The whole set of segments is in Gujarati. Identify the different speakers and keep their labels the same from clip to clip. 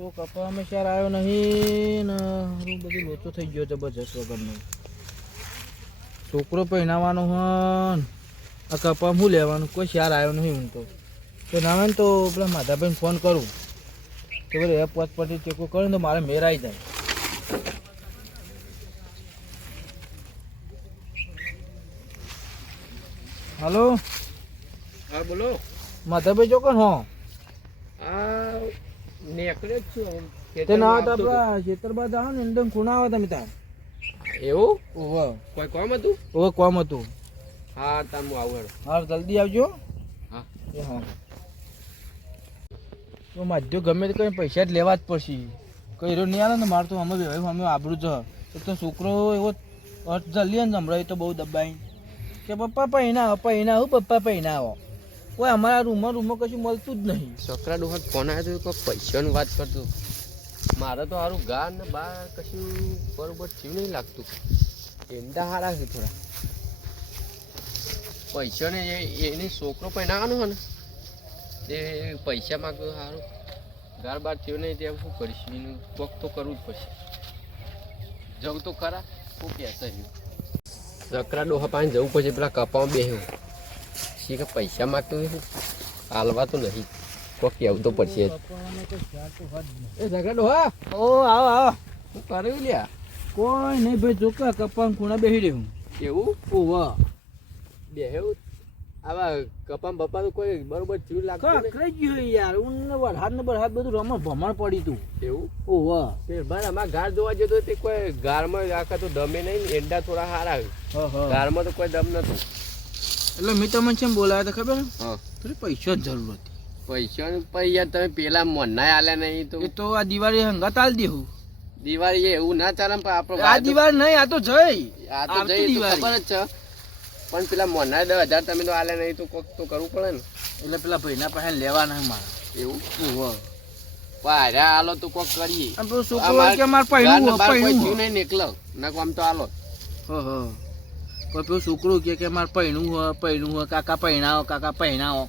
Speaker 1: તો કપામાં શેર આવ્યો નહીં ને હારું બધું લોચો થઈ ગયો જબરજસ્ત વગરનો. છોકરો પહેરાવાનો હન. આ કપામાં હું લેવાનું? કોઈ શેર આવ્યો નહીં હું તો. તો ના ને તો પેલા માધાભાઈને ફોન કરું. તો બોલે એ પોત પટી ટેકો કરું તો મારે મેર આવી જાય. હાલો?
Speaker 2: હા બોલો.
Speaker 1: માધાભાઈ ચોકન હો?
Speaker 2: આ નેકળે જ છું
Speaker 1: તે ના આવતા આપણા ખેતરમાં જાઓ ને એકદમ ખૂણા આવે તમે ત્યાં
Speaker 2: એવું?
Speaker 1: ઓહો.
Speaker 2: કોઈ કોમ હતું?
Speaker 1: ઓહો કોમ હતું.
Speaker 2: હા તાર હું
Speaker 1: હા જલ્દી આવજો.
Speaker 2: હા.
Speaker 1: હા. તો માધ્યો ગમે તે કંઈ પૈસા જ લેવા જ પડશે. કર્યો નહીં આવે ને મારે તો અમે અમે આબરું જ. એક તો છોકરો એવો અર્થ જલ્દી ને સંભળાય તો બહુ દબાઈ. કે પપ્પા પૈના આવો પૈના આવો પપ્પા પૈના આવો. કોઈ અમારા રૂમમાં રૂમમાં કશું મળતું જ નહીં.
Speaker 2: છોકરા ડોહા ફોન આવ્યો તો કોઈ પૈસાની વાત કરતો. મારે તો સારું ગા ને બા કશું બરોબર થયું નહીં લાગતું. એમદા સારા છે થોડા. પૈસા ને એને છોકરો પહેણાવાનો હોય ને, તે પૈસા માંગતો સારું ગાર બાર થયું નહીં તે શું કરીશ? એનું કોક તો કરવું જ પડશે. જવું તો ખરા, શું કહેતા રહ્યું સકરા ડોહા પાસે જવું પછી પેલા કપામાં બેહ્યું. શી કે પૈસા માંગતો હોય શું? હાલવા તો નહીં. કોક કહેવું તો પડશે એ ઝઘડા ડોહા?
Speaker 1: ઓ આવો આવો.
Speaker 2: શું કર્યું લ્યા?
Speaker 1: કોઈ નહીં ભાઈ જોકા કપાન ખૂણા બેસી રહ્યું.
Speaker 2: એવું?
Speaker 1: ઓવા
Speaker 2: બેહેવું આવા કપામ બપા તો કોઈ બરોબર જીવ લાગતું નહીં.
Speaker 1: કઈ ગયું યાર. ઉન વરસાદ ને બરસાદ બધું રમણ ભમણ પડી તું.
Speaker 2: એવું?
Speaker 1: ઓવા
Speaker 2: તે ભાઈ અમારા ગાર જોવા જતો તે કોઈ ગારમાં આખા તો દમે નહીં એંડા થોડા સારા
Speaker 1: હા હા.
Speaker 2: ગારમાં તો કોઈ દમ નતું.
Speaker 1: એટલે મેં તમને છે બોલાવ્યા હતા ખબર?
Speaker 2: હા.
Speaker 1: પૈસા જરૂર હતી.
Speaker 2: પૈસા પૈસા તમે પેલા મન્ના આલ્યા નહીં તો.
Speaker 1: એ તો આ દિવાળી હંગાત આલ દેવું
Speaker 2: દિવાળી એવું ના ચાલે પણ આપણો
Speaker 1: આ દિવાળી નહીં આ તો જઈ
Speaker 2: આ તો જઈ ખબર જ છે. પણ પેલા મોના દસ હજાર તમે તો આલ્યા નહીં તો કોક તો કરવું પડે ને.
Speaker 1: એટલે પેલા ભાઈના પાસે લેવાના મારે.
Speaker 2: એવું?
Speaker 1: ઓવા
Speaker 2: પાર્યા આલો તો કોક કરીએ. અમાર
Speaker 1: કે મારે
Speaker 2: ગારને
Speaker 1: પૈણું પૈણું
Speaker 2: નહીં નીકળો. ના આમ તો આલો.
Speaker 1: હ હ. કોઈ પેલું છોકરું કે કે મારે પૈણું હોય પૈણું હોય કાકા પૈણાવો કાકા પૈણાવો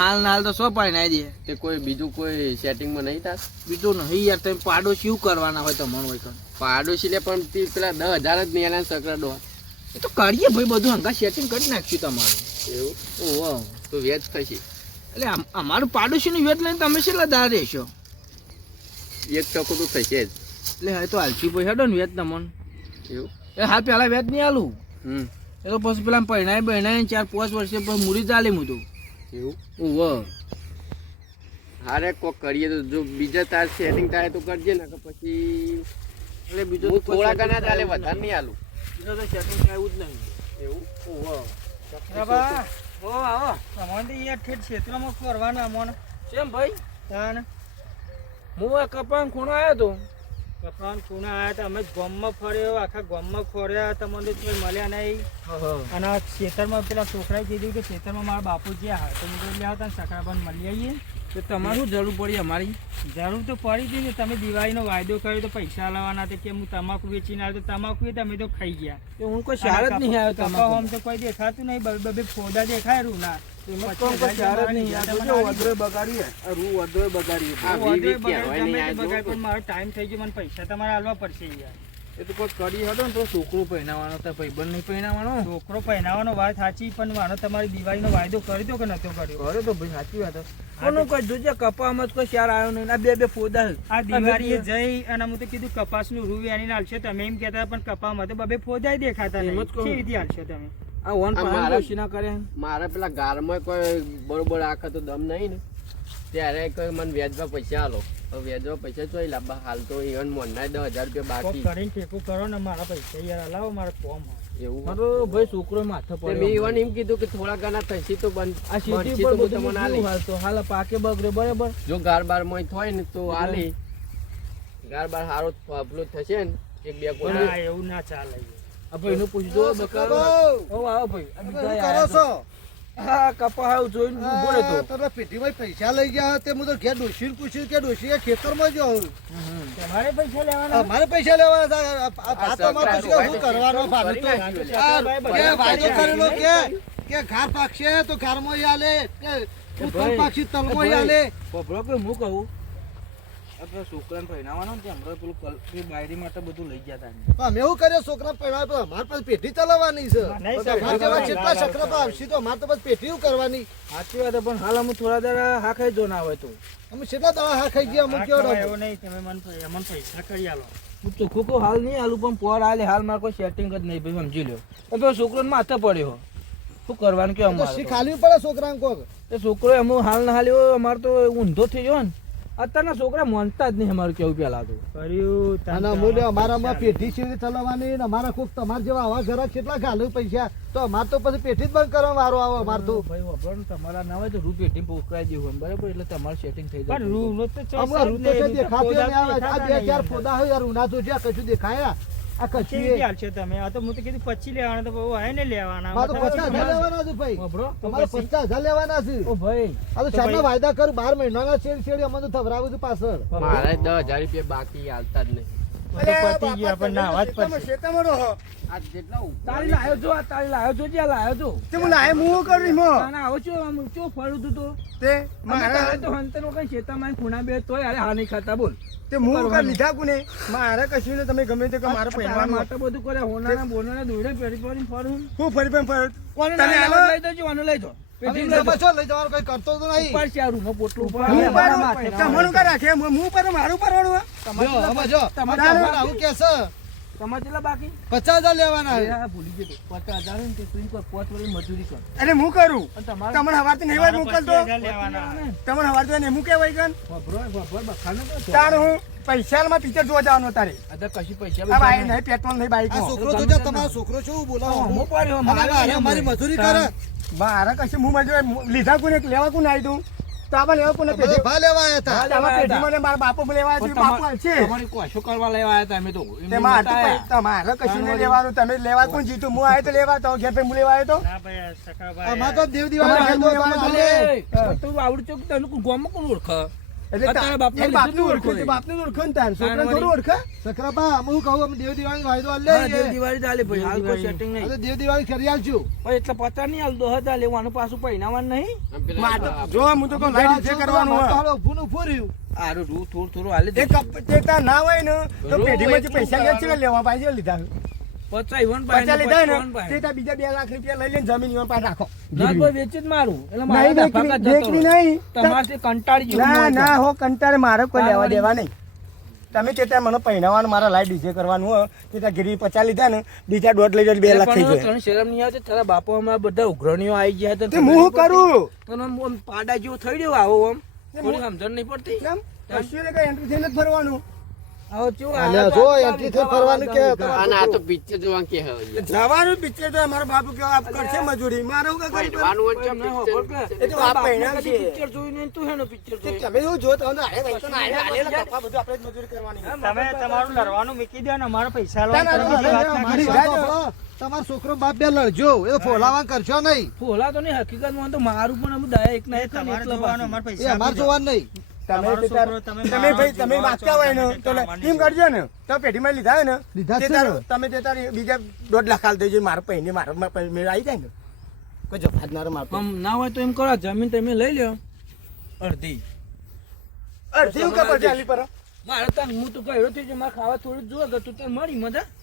Speaker 1: હાલ હાલ તો સો પૈણાઈ દે.
Speaker 2: તે કોઈ બીજું કોઈ સેટિંગમાં નહીં થાય
Speaker 1: બીજું નહીં યાર તમે પાડોશી શું કરવાના હોય તમારું હોય
Speaker 2: પાડોશી લે પણ તે પેલા દસ હજાર જ નહીં આલ્યા સકરા
Speaker 1: એ તો કરીએ ભાઈ બધું હંગા સેટિંગ કરી નાખ્યું તમારું.
Speaker 2: એવું?
Speaker 1: ઓહો
Speaker 2: તો વેજ થશે.
Speaker 1: એટલે અમારું પાડોશીનું વેટ લઈને તમે કેટલા દાર રહેશો.
Speaker 2: એક ટકો તો થશે જ.
Speaker 1: એટલે હવે તો હાલથી પૈસા દો ને વેચ તમને.
Speaker 2: એવું?
Speaker 1: એ હાલ પહેલાં વેચ નહીં આલું. એ તો પછી પેલા પહેણાય બહેણાય ચાર પાંચ વર્ષે પછી મૂડી ચાલે હું તું.
Speaker 2: એવું?
Speaker 1: ઓહો
Speaker 2: હારે કોક કરીએ તો જો બીજા તાર સેટિંગ થાય તો કરજે ને કે પછી
Speaker 1: એટલે બીજું
Speaker 2: થોડા ઘણા ચાલે વધારે નહીં આલું.
Speaker 1: બીજું તો સેટિંગ થાય જ નહીં.
Speaker 2: એવું?
Speaker 1: ઓહો
Speaker 3: બાબા ઓ આવો. અમારે તો અહીંયા ઠેઠ ક્ષેત્રમાં ફરવાના અમોને.
Speaker 1: કેમ ભાઈ?
Speaker 3: તાને
Speaker 1: હું આ કપાન ખૂણો આવ્યો તો.
Speaker 3: કપાન ખૂણા આવ્યા હતા. અમે ગોમમાં ફર્યો આખા ગામમાં ફર્યા તમને તો કોઈ મળ્યા નહીં. અને ખેતરમાં પેલા છોકરાએ કીધું કે ખેતરમાં મારા બાપુ જ્યાં હા તો મેં લઈ આવતા સકરાબન મળી આવીએ.
Speaker 1: તો તમારું જરૂર પડી અમારી.
Speaker 3: જરૂર તો પડી હતી ને. તમે દિવાળીનો વાયદો કર્યો તો પૈસા લાવવાના હતા કે હું તમાકુ વેચીને આવ્યો તો તમાકુ એ તમે તો ખાઈ ગયા.
Speaker 1: તો હું કોઈ શાર જ નહીં આવ્યો તમાકુ.
Speaker 3: આમ તો કોઈ દેખાતું નહીં. બબે ફોડા દેખાય રૂ ના પૈસા તમારે આલવા પડશે યાર.
Speaker 1: એ તો કોઈ કરી હતો ને તો છોકરું પહેરાવાનો તો ભાઈબંધ નહીં પહેરાવાનો
Speaker 3: છોકરો પહેરાવાનો વાત સાચી પણ માનો તમારી દિવાળીનો વાયદો કરી દો કે નતો કર્યો?
Speaker 1: ઘરે તો ભાઈ સાચી વાત કોનું કોઈ જોજે કપામાં જ કોઈ શાર આવ્યો નહીં. આ બે બે ફોદા
Speaker 3: આ દિવાળીએ જઈ અને હું તો કીધું કપાસનું રૂ વેણીને હાલશે. તમે એમ કહેતા પણ કપામાં તો બબે ફોદાય દેખાતા નહીં. કેવી રીતે આલશો તમે?
Speaker 1: આ ના કરે
Speaker 2: મારે પેલા ગારમાં કોઈ બરોબર આખા તો દમ નહીં ને. ત્યારે કોઈ મને વ્યાજમાં પૈસા આલો. હવે પૈસા ચોઈ લાવવા હાલ તો ઈવન મોંડા દસ હજાર રૂપિયા બાકી.
Speaker 3: કરીને ટેકો કરો ને મારા પૈસા યાર હલાવો મારે કોમ
Speaker 2: એવું
Speaker 1: મારો ભાઈ છોકરો માથે પડ્યો
Speaker 2: મેં ઇવન એમ કીધું કે થોડા ઘણા થશે તો બંધ
Speaker 1: આ સીટી પર બધું
Speaker 2: તમને આલી
Speaker 1: હાલ તો. હાલ પાકે બગડે બરાબર?
Speaker 2: જો ગાર બારમાં થાય ને તો આલી. ગાર બાર સારો પેલું થશે ને એક બે
Speaker 3: એવું ના ચાલે.
Speaker 1: ભાઈ પૂછજો બકારો ઓ આવો ભાઈ આ બીજા
Speaker 4: કરો છો.
Speaker 1: હા કપા જોઈને
Speaker 4: બોલે
Speaker 1: તો.
Speaker 4: તમે પેટીમાં પૈસા લઈ ગયા તે હું તો ઘેર ડોશીને પૂછ્યું કે ડોશી ખેતરમાં જો
Speaker 3: તમારે પૈસા લેવાના?
Speaker 4: મારે પૈસા લેવાના આ- આ ભાત તો અમારે
Speaker 2: સકરા
Speaker 4: કે શું કરવાનો? ભાત તો વાયદો કરેલો કે કે ઘર પાકશે તો ઘરમાં આલે કે તલમાં આલે.
Speaker 1: હું કહું? આપણે છોકરાને પહેરાવવાનો ને હમણાં પેલું કલ- બાયરી માટે બધું લઈ ગયા તા
Speaker 4: અમે એવું કર્યો છોકરા પહેલા તો અમારે પાસે પેઢી ચલાવવાની છે.
Speaker 3: નહીં,
Speaker 4: તો અમારા જેવા
Speaker 3: નહીં,
Speaker 4: જેટલા
Speaker 3: નહીં,
Speaker 4: આવશે તો અમારે તો બસ પેઢી કરવાની.
Speaker 1: સાચી વાત પણ હાલ અમુક થોડા દાડા હા ખાઈ જો ના હોય તો.
Speaker 4: અમે કેટલા દવા હા ખાઈ ગયા અમુક
Speaker 3: આ એવું નહીં તમે મને મને પૈસા કરી આલો.
Speaker 1: હું ચોખ્ખું કહું હાલ નહીં હાલું પણ પોર હાલે હાલ મારે કોઈ સેટિંગ જ નહીં ભાઈ સમજી પેલો છોકરો માથે પડ્યો. શું કરવાનું કે અમારે
Speaker 4: પડે છોકરાને કોક.
Speaker 1: એ છોકરો અમુક હાલ ના હાલ એવો અમારે તો ઊંધો થઈ ગયો ને. અત્યારના છોકરા માનતા જ નહીં અમારું કેવું પેલા તો.
Speaker 3: કર્યું
Speaker 4: અને
Speaker 3: આમાં
Speaker 4: અમારામાં પેઢી છે ચલાવવાની ને અમારા ખૂબ તમારા જેવા આવા ઘરા કેટલા ઘાલું પૈસા. તો અમારે તો પછી પેઢી જ બંધ કરવા વારો આવે અમાર તો.
Speaker 1: ભાઈ વાપરો ને તમારા ના હોય તો રૂ પેટી પોકરાઈ દેવું એમ બરાબર? એટલે તમારું સેટિંગ થઈ જાય
Speaker 3: પણ રૂનો તો
Speaker 4: અમાર રૂ તો દેખાતી નહીં આવે આ બે ચાર. ફોદા હોય યાર ઉના તો જ્યાં કશું દેખાયા? આ
Speaker 3: રીતે હાલશો તમે? આ તો હું તો કીધું પછી લેવાના તો બહુ ને લેવાના.
Speaker 4: તો હજાર લેવાના છે ભાઈ. તમારે હજાર લેવાના છે.
Speaker 1: ઓ ભાઈ
Speaker 4: આ તો ચારના વાયદા કરું બાર મહિનાના શેડ છેડ અમને તો થવરાવું છું પાછળ.
Speaker 2: મારે દસ હજાર રૂપિયા બાકી હાલતા જ નહીં.
Speaker 3: પતી ગયા પણ નાવા જ પડશે
Speaker 2: આ જેટલા
Speaker 1: તાળી લાયો છો આ તાળી લાયો છો જ્યાં લાયો છો ના, ના, આવો છો આમ ચો ફરું તું? તો અમે તારે તો હંતર વખત શેતામાં ખૂણા બે તોય અરે હા નહીં ખાતા બોલ.
Speaker 5: મારે કશું ને તમે ગમે તે કે પૈસા
Speaker 1: માટે બધું કરે હોનાના બોનાના દોડે પેરી ફરી ફરું.
Speaker 5: હું ફરી ફરી ફરું.
Speaker 1: કોને? લઈ જજો આને લઈ
Speaker 4: તો
Speaker 5: હું
Speaker 1: મારા
Speaker 5: કા હું હું મારું હે?
Speaker 4: જો, આમાં જો.
Speaker 1: તમારે
Speaker 4: તમારે આવું કે છે?
Speaker 1: તમારે કેટલા બાકી?
Speaker 4: પચાસ હજાર લેવાના
Speaker 1: ભૂલી ગયો પચાસ મજૂરી કર.
Speaker 5: એટલે હું કરું? તમને હવારથી નહીં મોકલતો? તમને હવારથી કન. તાર હું પિક્ચર જોવા જવાનો તારે.
Speaker 1: કશી પૈસા
Speaker 5: ભાઈ નહીં. પેટ્રોલ નહીં બાઈક
Speaker 4: છોકરો તો તમારો છોકરો છું હું બોલાવો
Speaker 1: મારે
Speaker 4: મજૂરી કરે.
Speaker 5: મારે કશું હું મજૂર લીધા કોને લેવા કોને આવી દઉં? તો આપણે લેવા કોને પેઢી
Speaker 4: ભા લેવા આવ્યા હતા.
Speaker 5: આમાં પેઢી મને મારા બાપુ લેવા આવ્યા છે, બાપુ છે.
Speaker 1: તમારી કોશો કરવા લેવા આવ્યા હતા અમે તો
Speaker 5: તેમાં આટલું તમારે કશું નહીં લેવાનું તમે લેવા કોણ જીતું? હું આવ્યો તો લેવા તો ઘેર પે હું લેવા આવ્યો તો?
Speaker 3: ના ભાઈ સકાભાઈ
Speaker 4: અમાર તો દેવ દિવાળી આલે.
Speaker 1: તું આવડું ચોક તને ગોમ કોણ ઓળખે?
Speaker 5: એટલે
Speaker 1: બાપને
Speaker 5: ઓળખે છે, બાપનું ઓળખે ને તાન.
Speaker 1: છોકરા
Speaker 5: થોડું ઓળખે?
Speaker 4: સકરાબા અમે હું કહું અમે દેવ દિવાળી વાયદો આલે
Speaker 1: દેવ દિવાળી ચાલે ભાઈ હાલ કોઈ સેટિંગ નહીં.
Speaker 4: દેવ દિવાળી કરી આલજો.
Speaker 1: ભાઈ એટલે પચાર નહીં હાલ દો હજાર લેવાનું પાછું પહેરાવાનું નહીં?
Speaker 5: જો હું તો કહું લાઈટ જે કરવાનું હોય.
Speaker 4: હાલો ઊભું ફોર્યું
Speaker 1: આરો રૂ થોડું થોડું હાલે
Speaker 5: તે ના હોય ને તો પેઢીમાં પૈસા લેવા પાસે લીધા
Speaker 1: પચાસ
Speaker 5: લીધા ને તે બીજા બે લાખ રૂપિયા લઈ લઈને જમીન ઈવન પાસે રાખો.
Speaker 1: ના ભાઈ વેચી જ મારું. એટલે મારા
Speaker 5: નહીં
Speaker 1: ડફા
Speaker 5: દેખવી
Speaker 1: કાઢ જતો
Speaker 5: દેખવી
Speaker 1: રહો.
Speaker 5: નહીં.
Speaker 1: તમારથી કંટાળી
Speaker 5: ના ના હો કંટાળે મારે કોઈ લેવા દેવા નહીં. તમે તે ત્યાં મને પહેરાવાનું મારા લાઈટ ડીજે કરવાનું હોય તે ત્યાં ગીરી પચાસ લીધા ને બીજા દોઢ લઈ જાય બે લાખ થઈ જાય.
Speaker 1: તને શરમ નહીં આવતી? તારા બાપો બધા ઉઘરણીઓ આવી ગયા હતા
Speaker 5: તે હું કરું?
Speaker 1: તને આમ આમ પાડા જેવું થઈ ગયું આવો આમ? સમજણ નહીં પડતી?
Speaker 5: કશું કઈ એન્ટ્રી થઈને જ ફરવાનું જવાનું પિક્ચર તો મારા બાપુ કે આપ કરશે મજૂરી. મારે
Speaker 1: કે
Speaker 5: તું
Speaker 1: હેનું
Speaker 5: તમે આપણે મજૂરી કરવાની
Speaker 3: તમારું લડવાનું મૂકી દો ને અમારા પૈસા લો.
Speaker 4: તમારો છોકરો બાપ બે લડજો એ ફોલાવા કરશો નહીં.
Speaker 1: ફોલા તો નહીં હકીકતમાં તો મારું પણ અમે દયા એક ના એક
Speaker 3: તમારે જોવાનું
Speaker 1: પાછું.
Speaker 3: પૈસા
Speaker 4: અમારે જોવાનું નહીં.
Speaker 5: તમે ભાઈ માગતા હોય ને તો એમ કરજો ને. તો પેઢીમાં લીધા હોય ને
Speaker 4: લીધા જ.
Speaker 5: તમે તે તાર બીજા દોઢ લાખ હાલ દેજો મારા પૈને મારા મેળ આવી જાય ને. કોઈ જફાદનારો મારતો
Speaker 1: ના હોય તો એમ કરો જમીન તમે લઈ લ્યો. અડધી.
Speaker 5: અડધી હું કાપડ ચાલી પર?
Speaker 1: મારે હું તો ગયડો થઈ ગયો મારે ખાવા થોડું જોવા તું તને મળી મજા
Speaker 5: મારે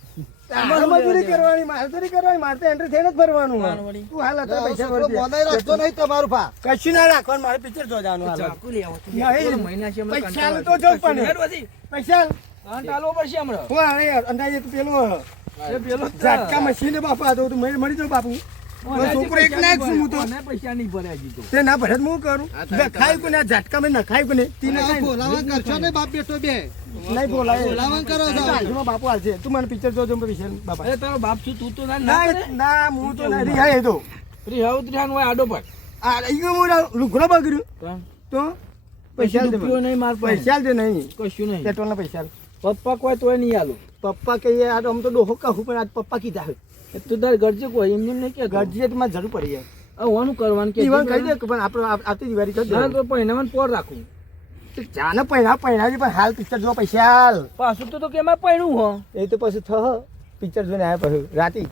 Speaker 5: મજૂરી કરવાની મારે કરવાની મારે તો એન્ટ્રી થઈને જ ફરવાનું હોય.
Speaker 1: તાર વળી.
Speaker 5: તું હાલ અત્યારે પૈસા ભરજે.
Speaker 4: મોનાઈ રાખતો નહીં તમારું ભા
Speaker 5: કશું ના રાખવાનું મારે પિક્ચર જોવા હાલ.
Speaker 1: ચાકુ લઈ આવો તું.
Speaker 5: નહીં.
Speaker 1: મહિના છે
Speaker 5: પૈસા તો જો પણ. પૈસા
Speaker 1: હા, પડશે હમણાં
Speaker 5: હું હાલે અંદાજે તું પેલું
Speaker 1: પેલો
Speaker 5: ઝાટકા મશીને બાપા તો મળી જાઉં બાપુ છોકરો હું તો.
Speaker 1: પૈસા નહીં ભર્યા હજી તે.
Speaker 5: ના ભરત હું કરું?
Speaker 2: હા,
Speaker 5: કોને? આ ઝાટકામાં નખાય કોને? તીને
Speaker 4: આ કરશો નહીં બાપ બેટો બે.
Speaker 5: નહીં બોલાય.
Speaker 4: બોલાવવાનું કરો છો.
Speaker 5: બાજુમાં બાપુ હાલશે. તું મને પિક્ચર જોજો પૈસા બાપા.
Speaker 1: અરે તારો બાપ છું તું તો ના ના
Speaker 5: ના? હું તો નહીં રિહાય તો.
Speaker 1: રિહાવ ત્રિહાન હોય આડો પર
Speaker 5: આ હું લુગડો બગડ્યું તો? પૈસા દે
Speaker 1: નહીં માર પૈસા.
Speaker 5: દે નહીં.
Speaker 1: કશું નહીં.
Speaker 5: પેટ્રોલના પૈસા
Speaker 1: પપ્પા કોઈ તોય નહીં આલું.
Speaker 5: પપ્પા કહીએ આ આમ તો ડોહો કહું પણ આજ પપ્પા કીધા છે.
Speaker 1: તું તારે ગરજે કોઈ એમ નહીં કે
Speaker 5: ગરજે માં જરૂર પડી જાય.
Speaker 1: આવવાનું કરવાનું કે
Speaker 5: ઈવન કહી દે કે પણ આપણે આવતી દિવાળી કરી દે.
Speaker 1: તો પહેણામાં પોર રાખું.
Speaker 5: જાને પહેલા પહેલા પણ હાલ પિક્ચર જોવા પૈસા હાલ.
Speaker 1: પાછું તો તો કેમાં પહેણું હો?
Speaker 5: એ તો પછી થ પિક્ચર જોઈને આવ્યા પછી. રાતે.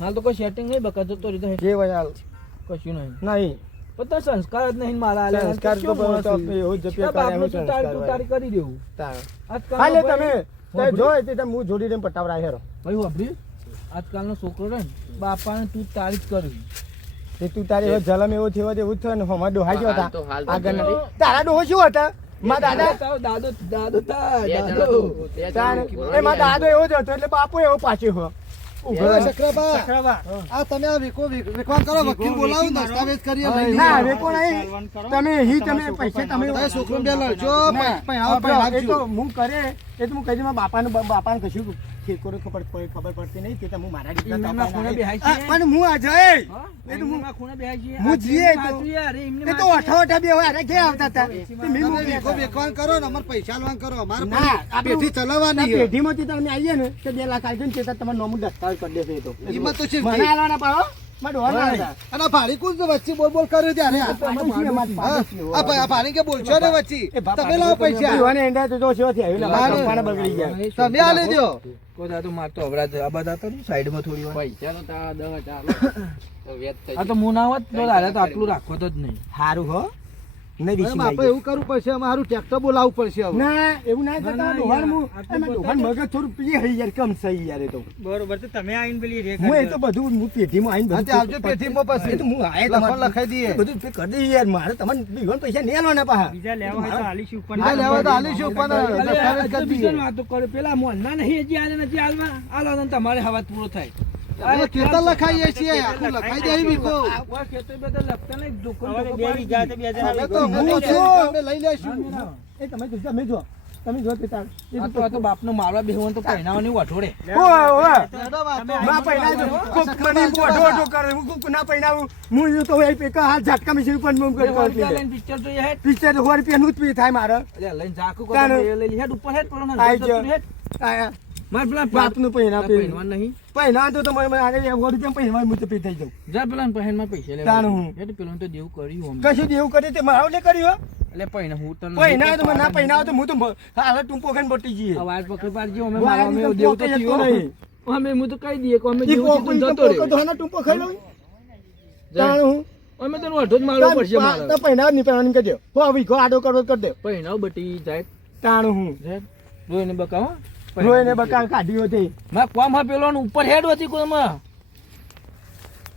Speaker 1: હાલ તો કોઈ સેટિંગ નહીં બકા તો રીતે
Speaker 5: જે હોય હાલ.
Speaker 1: કશું નહીં.
Speaker 5: નહીં.
Speaker 1: પણ સંસ્કાર જ નહીં મારા.
Speaker 5: સંસ્કાર તો કરે,
Speaker 1: દેવું.
Speaker 5: હાલે તમે. તે જો તે તમે હું જોડી દઈને પટાવરા હેરો
Speaker 1: ભાઈ વાપરી આજકાલનો છોકરો ને બાપાને તું તારી જ કરવી.
Speaker 5: તે તું તારી હવે જલમ એવો થયો હોય એવું થયો ને હમણાં ડોહા ગયો હતા. આગળ તારા ડોહો શું હતા? માં દાદા
Speaker 1: તારો દાદો દાદો દાદો.
Speaker 2: તો-. તો
Speaker 5: એ મા દાદો એવો જ હતો એટલે બાપુ એવો પાછો હો.
Speaker 4: ઊભા સકરાબા
Speaker 3: સકરાબા.
Speaker 4: આ તમે આ વેકો વેક- કરો વકીલ બોલાવો દસ્તાવેજ કરીએ
Speaker 5: ના. તમે હી તમે પૈસા તમે
Speaker 4: છોકરો બે લડજો.
Speaker 5: તો હું કરે એ તો હું કહી દઉં મારા બાપાને બાપાને કશું ઠેકોરે ખબર ખબર પડતી નહીં તે તો હું મારા રીતના
Speaker 1: ખૂણે છે.
Speaker 5: પણ હું આ
Speaker 1: હા?
Speaker 5: એ તો હું-
Speaker 1: ખૂણે બેહાય છે.
Speaker 5: હું જીએ તો.
Speaker 1: માથું
Speaker 5: એ તો અઠા અઠા બે અરે કે આવતા હતા તે મેં મૂકી
Speaker 4: વેકો કરો ને અમારે પૈસા લેવાન કરો અમારે
Speaker 5: ના, આ
Speaker 4: પેઢી ચલાવવાની
Speaker 5: છે
Speaker 4: છે.
Speaker 5: પેઢીમાંથી તમે આવીએ ને કે 2 લાખ આવી જાય ને તે તમારે નોમું દસ્તાવેજ કરી દેશે એ તો
Speaker 4: એમાં તો છે
Speaker 5: મને આલવાના પાડો
Speaker 4: વચ્ચે બોલ બોલ કર્યો ત્યારે આ? ભાડી કે બોલશો ને વચ્ચે? તમે લાવો પૈસા.
Speaker 5: બગડી ગયા.
Speaker 4: તમે આ
Speaker 1: કોઈ દાદો મારતો અવરાજ આ બધા તો થોડી
Speaker 2: પૈસા તો તારા દવા ચાલો
Speaker 1: આ તો તો આટલું રાખો તો જ નહીં.
Speaker 5: સારું હો.
Speaker 4: બાપા એવું કરવું પડશે અમારું ટ્રેક્ટર બોલાવવું પડશે હવે.
Speaker 5: ના એવું ના
Speaker 1: ના,
Speaker 5: કરતા
Speaker 1: ના,
Speaker 5: ડોહાને
Speaker 1: યાર,
Speaker 5: હું
Speaker 1: આટલું
Speaker 5: એમાં ડોહાને મગજ થોડું પીએ હઈ યાર કમ સહી યાર એ તો.
Speaker 3: બરોબર તો તમે આવીને પેલી રે
Speaker 5: હું એ તો બધું હું પેઢીમાં
Speaker 4: આઈને
Speaker 5: બધું
Speaker 4: આવજો પેઢીમાં પછી.
Speaker 5: તો હું આયા તમારે
Speaker 4: લખાઈ દઈએ.
Speaker 5: બધું કરી દઈએ યાર મારે તમને બીજોને પૈસા નહીં
Speaker 3: બીજા લેવા હોય તો હાલીશું ઉપર.
Speaker 4: બીજા લેવા તો હાલીશું પણ
Speaker 1: અરે,
Speaker 4: દસ્તાવેજ
Speaker 1: આ તો
Speaker 4: કરી દઈએ.
Speaker 1: વાતો કરે. પેલા નહીં હજી આલે નથી આલવા આલો તમારે હવા પૂરો થાય.
Speaker 4: હવે ખેતર લખાઈએ છીએ આખું લખાઈ વીઘો.
Speaker 1: આ ખેતર બધા લખતા નહીં દુકાન તો
Speaker 3: બે
Speaker 1: પાડી
Speaker 3: વીઘા તો બે જણા
Speaker 4: તો હું છું. અમે લઈ લેશું
Speaker 5: એ તમે જો તમે જો તમે જો પિતા એ
Speaker 1: તો તો બાપનો મારવા બેહવાનું તો પહેનાવાની વઠોડે
Speaker 4: ઓ ઓ તો
Speaker 5: ના પૈણા કોક મને વઠો ઓઢો કરે. હું કોક ના પહેનાવું. હું યું તો એ પેકા હાથ ઝટકા મે જીવ પણ મુમ કરી
Speaker 1: પિક્ચર જોઈએ હે
Speaker 5: પિક્ચર હોર રૂપિયાનું જ પી થાય મારે.
Speaker 1: એટલે લઈને ઝાકું કરો લઈ લે. હેડ ઉપર હેડ પડો
Speaker 5: આઈ જો
Speaker 1: હેડ.
Speaker 5: આયા.
Speaker 1: માર પેલા
Speaker 5: બાપનું પહેણા પહેર્યું.
Speaker 1: નહીં.
Speaker 5: પૈણા તો તમે મને આગળ સો રૂપિયા પૈસા હું તો પી જાઉં
Speaker 1: જા પેલા પહેણમાં પૈસા લેવા
Speaker 5: તાનું હું.
Speaker 1: હેડ પેલું તો દેવું કર્યું અમે.
Speaker 5: કશું દેવું કરે તે મારા એટલે કર્યું
Speaker 1: એટલે પહેણા હું તને
Speaker 5: પૈણા તો મને ના પૈણા તો હું તો હાલ ટૂંપો ખાઈને બટી જઈએ.
Speaker 1: અમે
Speaker 5: વાળ
Speaker 1: અમે દેવું તો થયું.
Speaker 5: નહીં.
Speaker 1: અમે હું તો કહી દઈએ કે અમે દેવું તું જતો
Speaker 5: પોકો તો હાના ટૂંપો ખાઈ લઉં. તાણ હું.
Speaker 1: અમે તને અઢો જ મારવો પડશે મારે.
Speaker 5: તાણ પૈણા જ નહીં પહેરવાનું દે. હો આવી આડો કરો કર દે.
Speaker 1: પહેણાવ બટી જાય.
Speaker 5: તાણ હું.
Speaker 1: જોઈને બકાવો.
Speaker 5: રોઈને બકા કાઢ્યો તે
Speaker 1: માં કોમ હા પેલો ઉપર હેડ હતી કોમ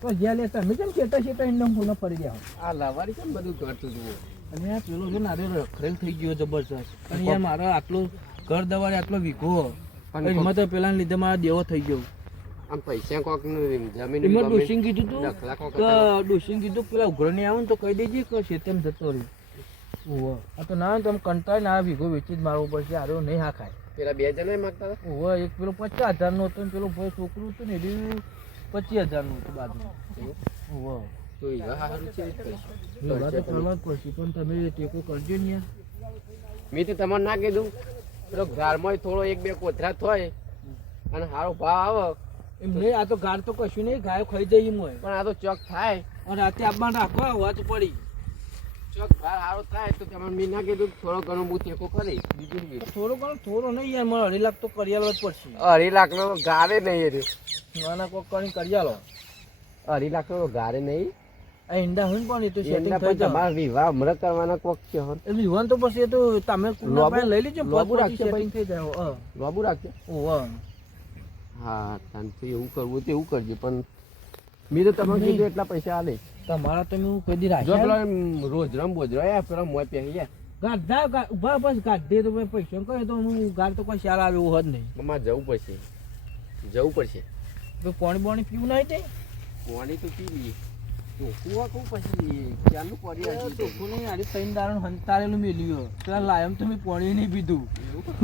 Speaker 1: તો જ્યાં તમે કેમ ચેતા ચેતા એમને ફોન પડી જાવ
Speaker 2: આ લાવારી કેમ બધું કરતું જુઓ
Speaker 1: અને આ પેલો છે ને આરે રખડેલ થઈ ગયો જબરજસ્ત. અને યાર મારો આટલો ઘર દવારે આટલો વીઘો.
Speaker 2: અને
Speaker 1: એમાં તો પેલા લીધે મારા દેવો થઈ ગયો.
Speaker 2: આમ પૈસા કોક જમીન
Speaker 1: એમાં ડોસિંગ કીધું તું કે ડોસિંગ કીધું પેલા ઉઘરણી આવે ને તો કહી દેજે કે શેતમ જતો રહ્યો ઓહો આ તો ના તમે કંટાળી ના વીઘો વેચી જ મારવો પડશે આરો નહીં હા ખાય
Speaker 2: પેલા બે જણા માગતા હતા?
Speaker 1: ઓહો એક પેલો પચાસ હજાર નો હતો ને પેલો ભાઈ છોકરું હતું ને એ પચીસ હજારનું હતું બાજુ ઓહો
Speaker 2: તો ઈ સારું છે પૈસા.
Speaker 1: તો કરવા જ પડશે પણ તમે ટેકો કરજો ને યાર.
Speaker 2: મેં તો તમને ના કીધું. પેલો ગારમાં થોડો એક બે કોથરા થાય અને સારો ભાવ આવે.
Speaker 1: એમ નહીં આ તો ગાર તો કશું નહીં ગાયો ખાઈ જઈ એમ હોય.
Speaker 2: પણ આ તો ચોક થાય.
Speaker 1: અને રાતે આપમાં રાખવા વાત પડી. અઢી લાખ
Speaker 2: નો ગારે નહીં
Speaker 1: કોક કરીને કરિયાલો
Speaker 2: અઢી લાખ ગારે નહીં?
Speaker 1: ઈંડા હોય પણ એ તો સેટિંગ થઈ જાય
Speaker 2: તમારા વિવાહ હમણાં કરવાના કોક છે હો.
Speaker 1: એટલે યુવાન તો પછી એ તો તમે
Speaker 2: લોબુ-
Speaker 1: લઈ લેજો
Speaker 2: લોબુ રાખજો
Speaker 1: સેટિંગ થઈ જાય હો.
Speaker 2: બાબુ રાખજો.
Speaker 1: ઓહો
Speaker 2: હા. તાન તો એવું કરવું તો એવું કરજો પણ મેં તો તમને કીધું એટલા પૈસા આલે.
Speaker 1: તમારા તમે હું કદી
Speaker 2: જો
Speaker 1: રાખ્યા
Speaker 2: પેલો રોજરમ બોજરો એ પેલા મોય પહેરી ગયા
Speaker 1: ગાઢા ઊભા બસ ગાઢે તો પૈસા કહે તો હું ગાડ તો કોઈ શાલ આવે એવું હોત નહીં.
Speaker 2: મમ્મા જવું પડશે. જવું પડશે.
Speaker 1: તો પાણી બોણી પીવું નહીં તે?
Speaker 2: પાણી તો પી લઈએ. ચોખ્ખું કહું પછી પડી આવ્યું
Speaker 1: ચોખ્ખું નહીં આજે ત્રણ દારૂ હંતારેલું મેલ્યું પેલા લાયમ તો મેં પાણી નહીં પીધું.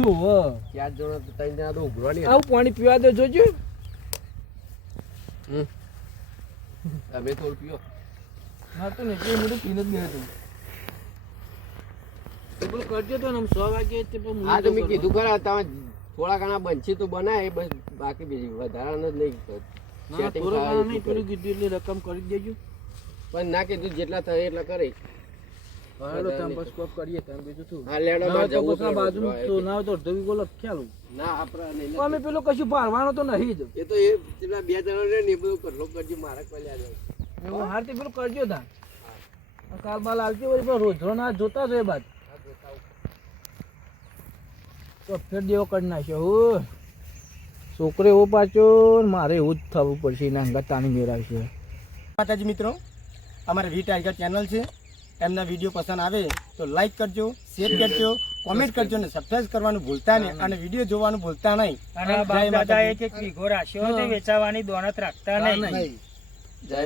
Speaker 1: ઓહો
Speaker 2: ચાર જણા ત્રણ જણા તો ઉઘરો નહીં.
Speaker 1: આવું પાણી પીવા દે જોજો
Speaker 2: હમ. તમે થોડું પીઓ.
Speaker 1: હા ને નહીં બધું પીને જ નહીં હતું કરજો તો ને આમ સો વાગે
Speaker 2: હા તો મેં કીધું ખરા તમે થોડા ઘણા બનશે તો બનાય બસ બાકી બીજી વધારાનું જ નહીં
Speaker 1: થોડો
Speaker 2: થાય
Speaker 1: ઘણો
Speaker 2: એટલું
Speaker 1: નહીં પેલું કીધું એટલે રકમ કરી દેજો.
Speaker 2: પણ ના કીધું જેટલા થાય એટલા કરે.
Speaker 1: અમે પેલો કશું ભારવાનો તો નહીં જ.
Speaker 2: એ તો એ બે જણા ને એ બધું કરલો કરજો મારા
Speaker 1: એવું હારતી પેલું કરજો તા કાલ બાલ આવતી હોય પણ રોજરો ના જોતા છે એ બાદ. તો ફેર દેવો કરી નાખ્યો. હું છોકરો એવો પાછો મારે એવું જ થવું પડશે એના અંગત તાણી મેળવશે.
Speaker 5: માતાજી મિત્રો અમારે વી ટાઈગર ચેનલ છે. એમના વીડિયો પસંદ આવે તો લાઈક કરજો શેર કરજો કોમેન્ટ કરજો ને સબસ્ક્રાઈબ કરવાનું ભૂલતા નહીં અને વીડિયો જોવાનું ભૂલતા નહીં.
Speaker 3: અને દાદા એક એક વીઘો રાખ્યો વેચાવાની દોનત રાખતા નહીં.
Speaker 1: જય